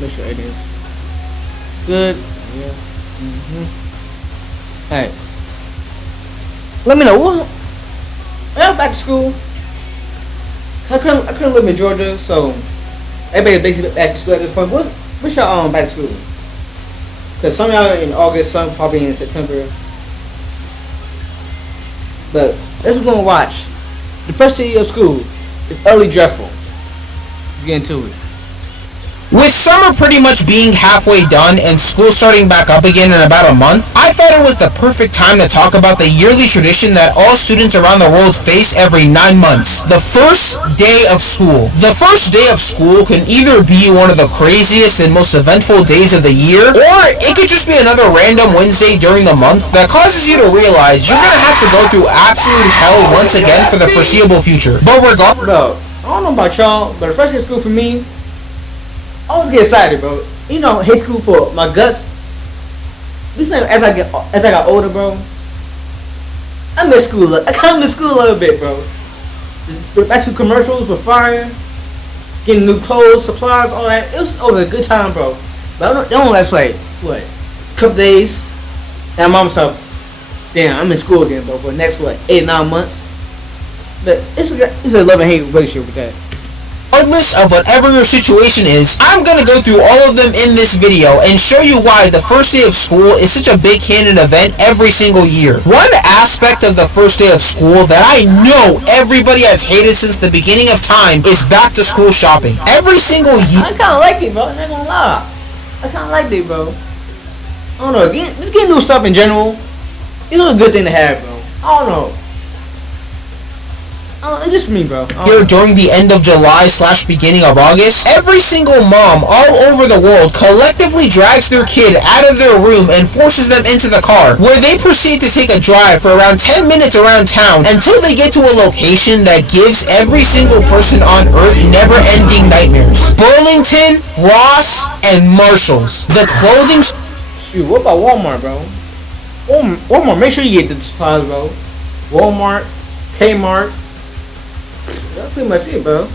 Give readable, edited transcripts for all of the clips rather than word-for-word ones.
Make sure it is good. Yeah. Hey, let me know what. I'm back to school. I couldn't live in Georgia, so everybody's basically back to school at this point. What's y'all back to school? Cause some of y'all in August, some probably in September. But let's go and watch. The first day of school is early dreadful. Let's get into it. With summer pretty much being halfway done and school starting back up again in about a month, I thought it was the perfect time to talk about the yearly tradition that all students around the world face every 9 months. The first day of school. The first day of school can either be one of the craziest and most eventful days of the year, or it could just be another random Wednesday during the month that causes you to realize you're gonna have to go through absolute hell once again for the foreseeable future. But regardless, bro, I don't know about y'all, but the first day of school for me, I always get excited, bro. You know, hate school for my guts. This time, as I got older, bro, I miss school. I kind of miss school a little bit, bro. The back to commercials were fire, getting new clothes, supplies, all that. It was a good time, bro. But they only last like what, a couple days, and I'm myself, damn, I'm in school again, bro. For the next 8-9 months. But it's a love and hate relationship with that. Regardless of whatever your situation is, I'm going to go through all of them in this video and show you why the first day of school is such a big canon event every single year. One aspect of the first day of school that I know everybody has hated since the beginning of time is back to school shopping. Every single year. I kind of like it, bro. I'm not gonna lie. I kind of like it, bro. I don't know. Just getting new stuff in general, it's a good thing to have, bro. I don't know. It's just me, bro. Here during the end of July / beginning of August, every single mom all over the world collectively drags their kid out of their room and forces them into the car, where they proceed to take a drive for around 10 minutes around town until they get to a location that gives every single person on earth never-ending nightmares. Burlington, Ross, and Marshalls. The clothing... Shoot, what about Walmart, bro? Walmart, make sure you get the supplies, bro. Walmart, Kmart. That's pretty much it, bro.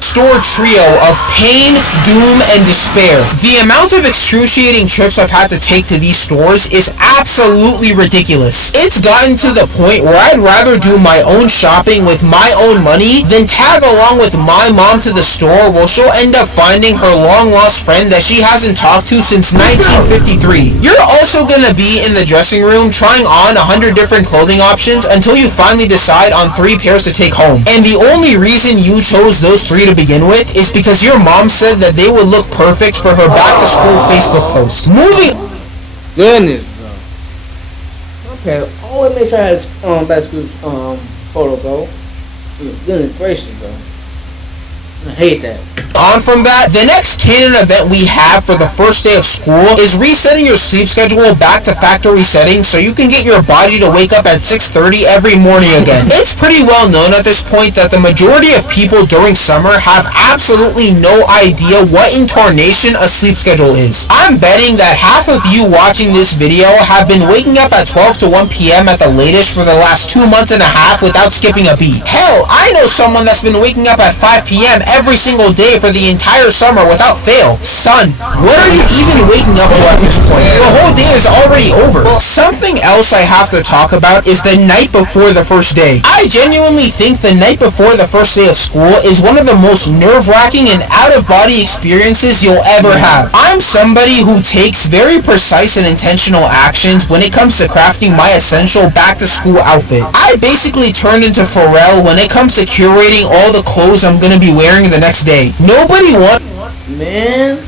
Store trio of pain, doom, and despair. The amount of excruciating trips I've had to take to these stores is absolutely ridiculous. It's gotten to the point where I'd rather do my own shopping with my own money than tag along with my mom to the store where she'll end up finding her long-lost friend that she hasn't talked to since 1953. You're also gonna be in the dressing room trying on 100 different clothing options until you finally decide on 3 pairs to take home. And the only reason you chose those 3 to begin with is because your mom said that they would look perfect for her back to school Facebook post. Moving. Goodness, bro. Okay, always make sure I have back to school photo, bro. Goodness gracious, bro. I hate that. On from that, the next canon event we have for the first day of school is resetting your sleep schedule back to factory settings so you can get your body to wake up at 6:30 every morning again. It's pretty well known at this point that the majority of people during summer have absolutely no idea what in tarnation a sleep schedule is. I'm betting that half of you watching this video have been waking up at 12 to 1 p.m. at the latest for the last 2 months and a half without skipping a beat. Hell, I know someone that's been waking up at 5 p.m. every single day for the entire summer without fail. Son, what are you even waking up for at this point? The whole day is already over. Something else I have to talk about is the night before the first day. I genuinely think the night before the first day of school is one of the most nerve-wracking and out-of-body experiences you'll ever have. I'm somebody who takes very precise and intentional actions when it comes to crafting my essential back-to-school outfit. I basically turned into Pharrell when it comes to curating all the clothes I'm gonna be wearing the next day. Nobody wants... Man,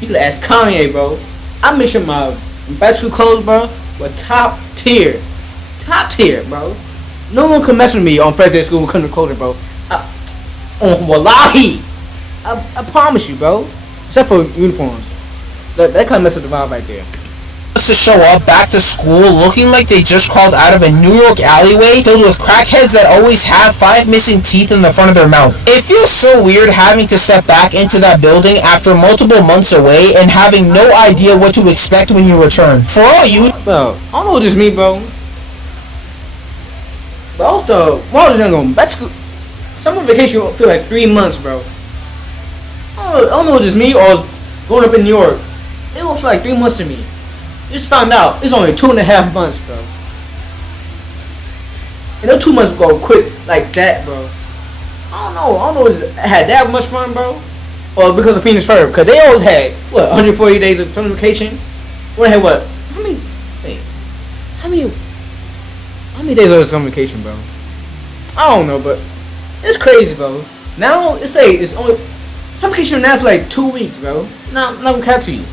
you could ask Kanye, bro. I make sure my back school clothes, bro, were top tier. Top tier, bro. No one can mess with me on first day of school when it comes to clothing, bro. Wallahi. I promise you, bro. Except for uniforms. That kind of messes with the vibe right there. To show up back to school looking like they just crawled out of a New York alleyway filled with crackheads that always have 5 missing teeth in the front of their mouth. It feels so weird having to step back into that building after multiple months away and having no idea what to expect when you return. For all you... Bro, I don't know what this means, bro. But also, when I was younger, back to school, summer vacation feel like 3 months, bro. I don't know what this means, or growing up in New York, it was like 3 months to me. Just found out it's only 2.5 months, bro. And those 2 months go quick like that, bro. I don't know if I had that much fun, bro. Or because of Phoenix Ferb, because they always had, 140 days of summer vacation? What had what? How many days of summer vacation, bro? I don't know, but it's crazy, bro. Now, it's only, summer vacation now for like 2 weeks, bro. Not gonna cap to you.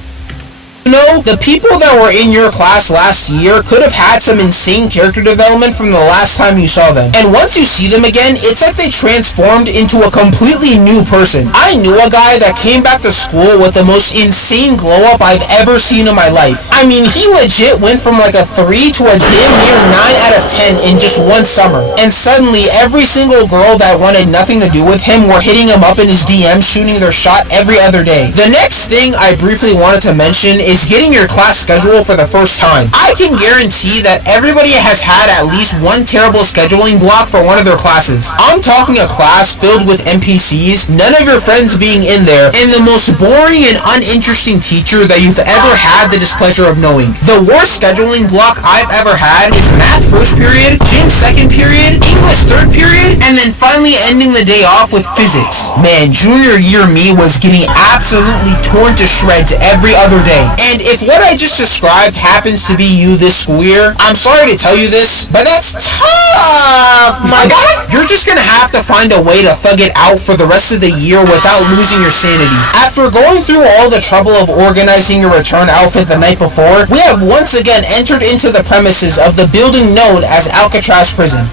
You know, the people that were in your class last year could have had some insane character development from the last time you saw them. And once you see them again, it's like they transformed into a completely new person. I knew a guy that came back to school with the most insane glow up I've ever seen in my life. I mean, he legit went from like a 3 to a damn near 9 out of 10 in just one summer. And suddenly, every single girl that wanted nothing to do with him were hitting him up in his DMs, shooting their shot every other day. The next thing I briefly wanted to mention is getting your class schedule for the first time. I can guarantee that everybody has had at least one terrible scheduling block for one of their classes. I'm talking a class filled with NPCs, none of your friends being in there, and the most boring and uninteresting teacher that you've ever had the displeasure of knowing. The worst scheduling block I've ever had is math first period, gym second period, English third period, and then finally ending the day off with physics. Man, junior year me was getting absolutely torn to shreds every other day. And if what I just described happens to be you this school year, I'm sorry to tell you this, but that's tough, my guy. You're just gonna have to find a way to thug it out for the rest of the year without losing your sanity. After going through all the trouble of organizing your return outfit the night before, we have once again entered into the premises of the building known as Alcatraz Prison.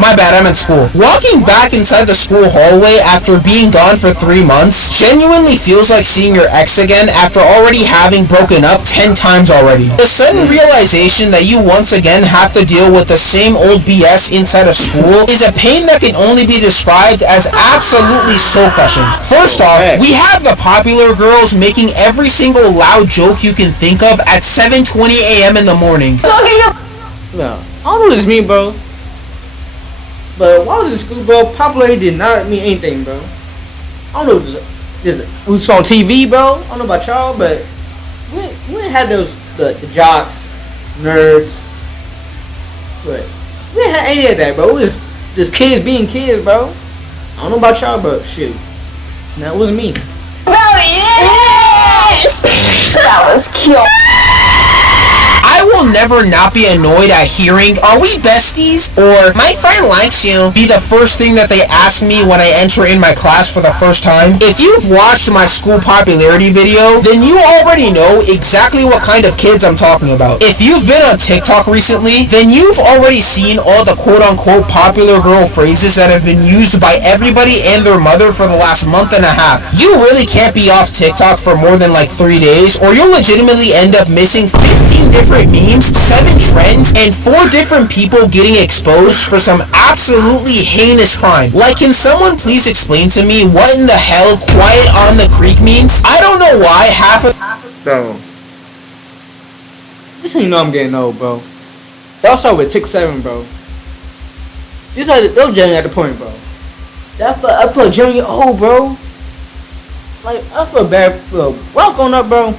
My bad, I'm in school. Walking back inside the school hallway after being gone for 3 months genuinely feels like seeing your ex again after already having broken up 10 times already. The sudden realization that you once again have to deal with the same old BS inside of school is a pain that can only be described as absolutely soul-crushing. First off, we have the popular girls making every single loud joke you can think of at 7:20 a.m. in the morning. No, I don't know what this mean, bro. But while I was in school, bro, popularity did not mean anything, bro. I don't know if this we saw on TV, bro. I don't know about y'all, but we didn't have the jocks, nerds, but we didn't have any of that, bro. It was just kids being kids, bro. I don't know about y'all, but shoot, that wasn't me. Oh yes! That was cute. I will never not be annoyed at hearing, "Are we besties?" or "My friend likes you," be the first thing that they ask me when I enter in my class for the first time. If you've watched my school popularity video, then you already know exactly what kind of kids I'm talking about. If you've been on TikTok recently, then you've already seen all the quote-unquote popular girl phrases that have been used by everybody and their mother for the last month and a half. You really can't be off TikTok for more than like 3 days, or you'll legitimately end up missing 15 different memes, 7 trends, and 4 different people getting exposed for some absolutely heinous crime. Like, can someone please explain to me what in the hell "quiet on the creek" means? I don't know why half of... Bro, this ain't know I'm getting old, bro. Y'all start with 6'7", bro. They're getting at the point, bro. I feel genuinely old, bro. Like, I feel bad, bro. Well, going up, bro.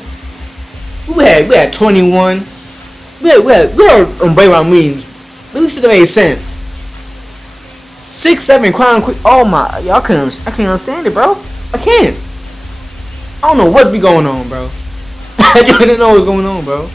We had 21. We had on break around means. At least it made sense. 6'7" crime quick. Oh my, I can't understand it, bro. I can't. I don't know what be going on, bro. I didn't know what's going on, bro.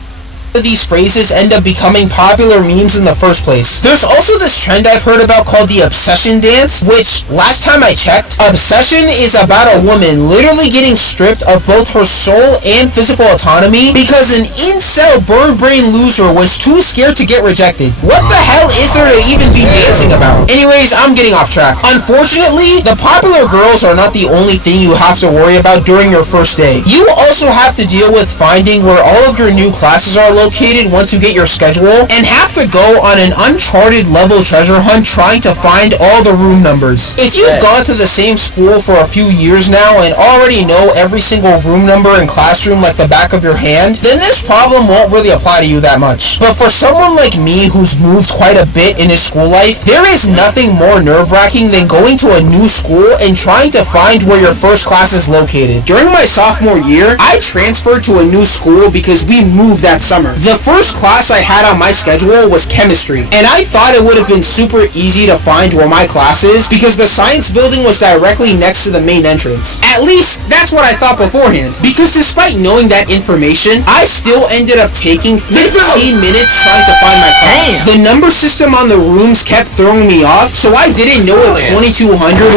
These phrases end up becoming popular memes in the first place. There's also this trend I've heard about called the obsession dance, which, last time I checked, obsession is about a woman literally getting stripped of both her soul and physical autonomy because an incel bird brain loser was too scared to get rejected. What the hell is there to even be dancing about? Anyways, I'm getting off track. Unfortunately, the popular girls are not the only thing you have to worry about during your first day. You also have to deal with finding where all of your new classes are located located once you get your schedule, and have to go on an uncharted level treasure hunt trying to find all the room numbers. If you've gone to the same school for a few years now and already know every single room number and classroom like the back of your hand, then this problem won't really apply to you that much. But for someone like me who's moved quite a bit in his school life, there is nothing more nerve-wracking than going to a new school and trying to find where your first class is located. During my sophomore year, I transferred to a new school because we moved that summer. The first class I had on my schedule was chemistry, and I thought it would have been super easy to find where my class is because the science building was directly next to the main entrance. At least, that's what I thought beforehand. Because despite knowing that information, I still ended up taking 15 minutes trying to find my class. The number system on the rooms kept throwing me off, so I didn't know if 2200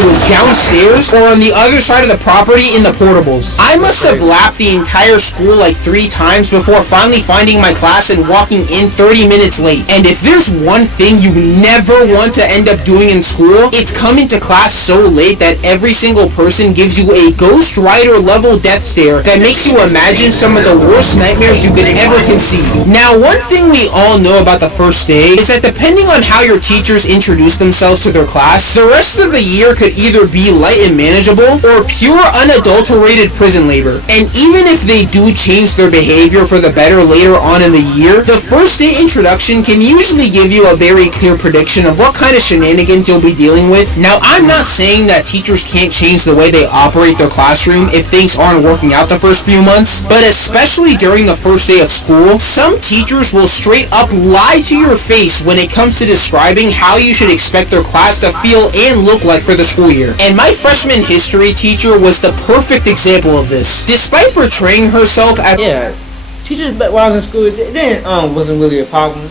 was downstairs or on the other side of the property in the portables. I must have lapped the entire school like 3 times before finally finding my class and walking in 30 minutes late. And if there's one thing you never want to end up doing in school, it's coming to class so late that every single person gives you a Ghost Rider level death stare that makes you imagine some of the worst nightmares you could ever conceive. Now, one thing we all know about the first day is that depending on how your teachers introduce themselves to their class, the rest of the year could either be light and manageable or pure unadulterated prison labor. And even if they do change their behavior for the better later on in the year, the first day introduction can usually give you a very clear prediction of what kind of shenanigans you'll be dealing with. Now, I'm not saying that teachers can't change the way they operate their classroom if things aren't working out the first few months, but especially during the first day of school, some teachers will straight up lie to your face when it comes to describing how you should expect their class to feel and look like for the school year. And my freshman history teacher was the perfect example of this. Despite portraying herself as teachers while I was in school, they wasn't really a problem.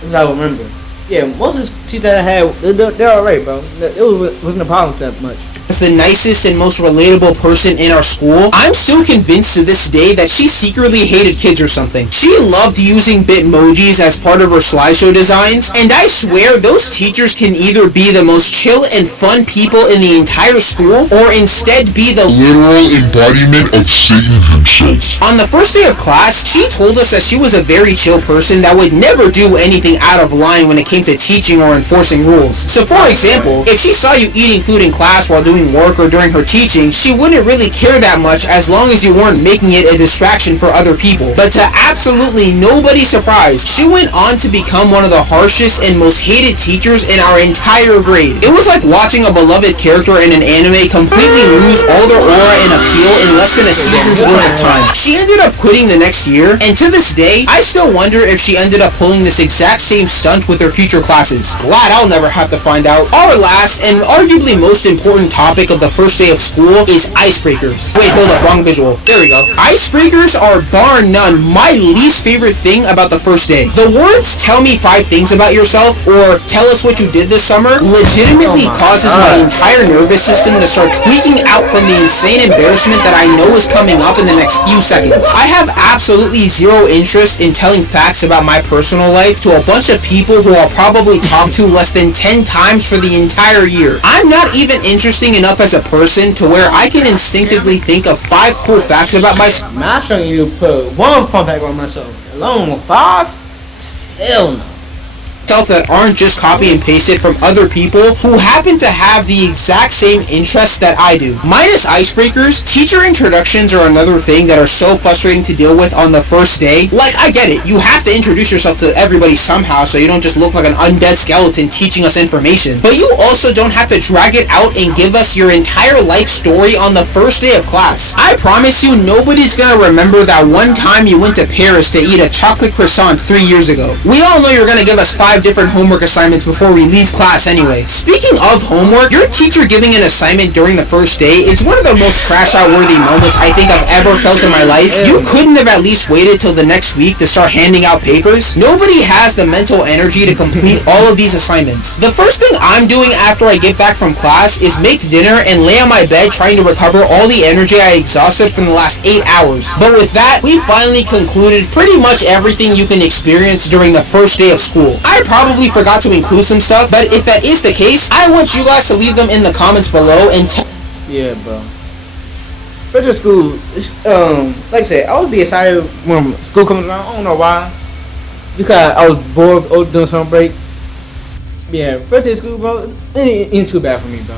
That's how I remember. Yeah, most of the teachers I had, they're alright, bro. It wasn't a problem that much. As the nicest and most relatable person in our school, I'm still convinced to this day that she secretly hated kids or something. She loved using Bitmojis as part of her slideshow designs, and I swear those teachers can either be the most chill and fun people in the entire school, or instead be the literal embodiment of Satan himself. On the first day of class, she told us that she was a very chill person that would never do anything out of line when it came to teaching or enforcing rules. So for example, if she saw you eating food in class while doing work or during her teaching, she wouldn't really care that much as long as you weren't making it a distraction for other people. But to absolutely nobody's surprise, she went on to become one of the harshest and most hated teachers in our entire grade. It was like watching a beloved character in an anime completely lose all their aura and appeal in less than a season's worth of time. She ended up quitting the next year, and to this day, I still wonder if she ended up pulling this exact same stunt with her future classes. Glad I'll never have to find out. Our last and arguably most important topic of the first day of school is icebreakers. Wait, hold up, wrong visual. There we go. Icebreakers are bar none my least favorite thing about the first day. The words "tell me 5 things about yourself" or "tell us what you did this summer" legitimately causes my entire nervous system to start tweaking out from the insane embarrassment that I know is coming up in the next few seconds. I have absolutely zero interest in telling facts about my personal life to a bunch of people who I'll probably talk to less than 10 times for the entire year. I'm not even interesting enough as a person to where I can instinctively think of 5 cool facts about myself. Man, I'm showing you to put 1 fun fact on myself. Alone 5? Hell no. That aren't just copy and pasted from other people who happen to have the exact same interests that I do. Minus icebreakers, teacher introductions are another thing that are so frustrating to deal with on the first day. Like, I get it, you have to introduce yourself to everybody somehow so you don't just look like an undead skeleton teaching us information. But you also don't have to drag it out and give us your entire life story on the first day of class. I promise you, nobody's gonna remember that one time you went to Paris to eat a chocolate croissant 3 years ago. We all know you're gonna give us 5 different homework assignments before we leave class anyway. Speaking of homework, your teacher giving an assignment during the first day is one of the most crash-out worthy moments I think I've ever felt in my life. You couldn't have at least waited till the next week to start handing out papers? Nobody has the mental energy to complete all of these assignments. The first thing I'm doing after I get back from class is make dinner and lay on my bed trying to recover all the energy I exhausted from the last 8 hours. But with that, we finally concluded pretty much everything you can experience during the first day of school. I probably forgot to include some stuff, but if that is the case, I want you guys to leave them in the comments below and yeah, bro. First year of school, like I said, I would be excited when school comes around. I don't know why, because I was bored doing summer break. Yeah, first day of school, bro, it ain't too bad for me, bro.